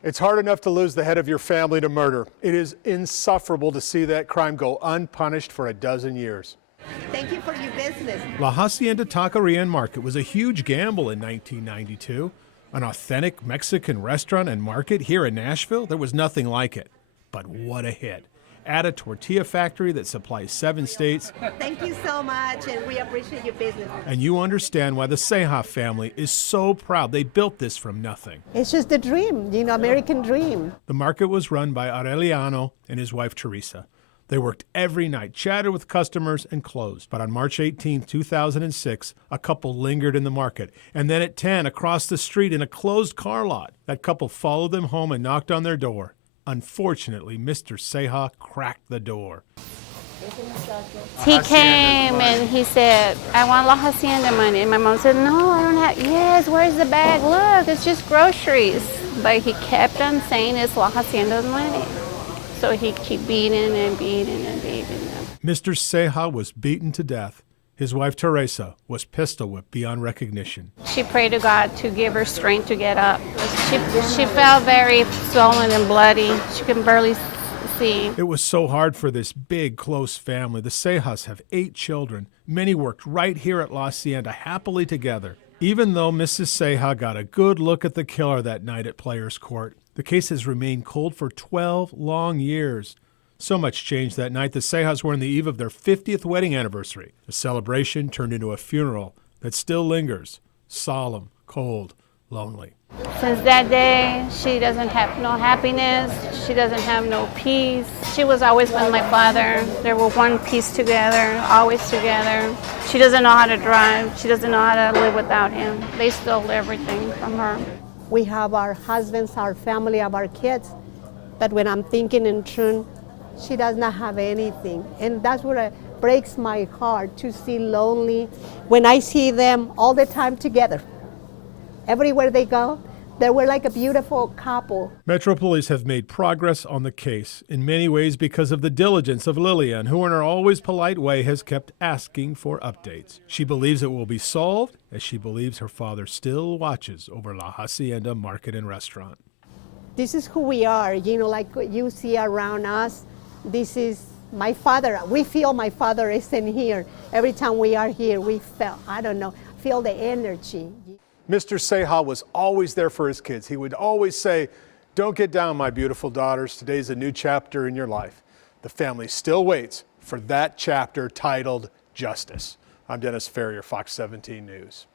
It's hard enough to lose the head of your family to murder. It is insufferable to see that crime go unpunished for a dozen years. Thank you for your business. La Hacienda Taqueria and Market was a huge gamble in 1992. An authentic Mexican restaurant and market here in Nashville, there was nothing like it. But what a hit. At a tortilla factory that supplies 7 states. Thank you so much, and we appreciate your business. And you understand why the Ceja family is so proud they built this from nothing. It's just a dream, American dream. The market was run by Aureliano and his wife Teresa. They worked every night, chatted with customers, and closed. But on March 18, 2006, a couple lingered in the market. And then at 10, across the street in a closed car lot, that couple followed them home and knocked on their door. Unfortunately, Mr. Ceja cracked the door. He came and he said, I want La Hacienda money. And my mom said, no, I don't have. Yes, where's the bag? Look, it's just groceries. But he kept on saying it's La Hacienda's money. So he kept beating and beating and beating them. Mr. Ceja was beaten to death. His wife Teresa was pistol whipped beyond recognition. She prayed to God to give her strength to get up. She felt very swollen and bloody. She could barely see. It was so hard for this big, close family. The Cejas have 8 children. Many worked right here at La Hacienda happily together. Even though Mrs. Ceja got a good look at the killer that night at Players Court, the case has remained cold for 12 long years. So much changed that night. The Cejas were on the eve of their 50th wedding anniversary. The celebration turned into a funeral that still lingers, solemn, cold, lonely. Since that day, she doesn't have no happiness. She doesn't have no peace. She was always with my father. They were one piece together, always together. She doesn't know how to drive. She doesn't know how to live without him. They stole everything from her. We have our husbands, our family, our kids. But when I'm thinking in turn, she does not have anything. And that's what breaks my heart, to see lonely. When I see them all the time together, everywhere they go, they were like a beautiful couple. Metro Police have made progress on the case, in many ways because of the diligence of Lillian, who in her always polite way has kept asking for updates. She believes it will be solved, as she believes her father still watches over La Hacienda Market and Restaurant. This is who we are, like what you see around us. This is my father. We feel my father isn't here. Every time we are here, we feel the energy. Mr. Ceja was always there for his kids. He would always say, "Don't get down, my beautiful daughters. Today's a new chapter in your life." The family still waits for that chapter titled Justice. I'm Dennis Ferrier, Fox 17 News.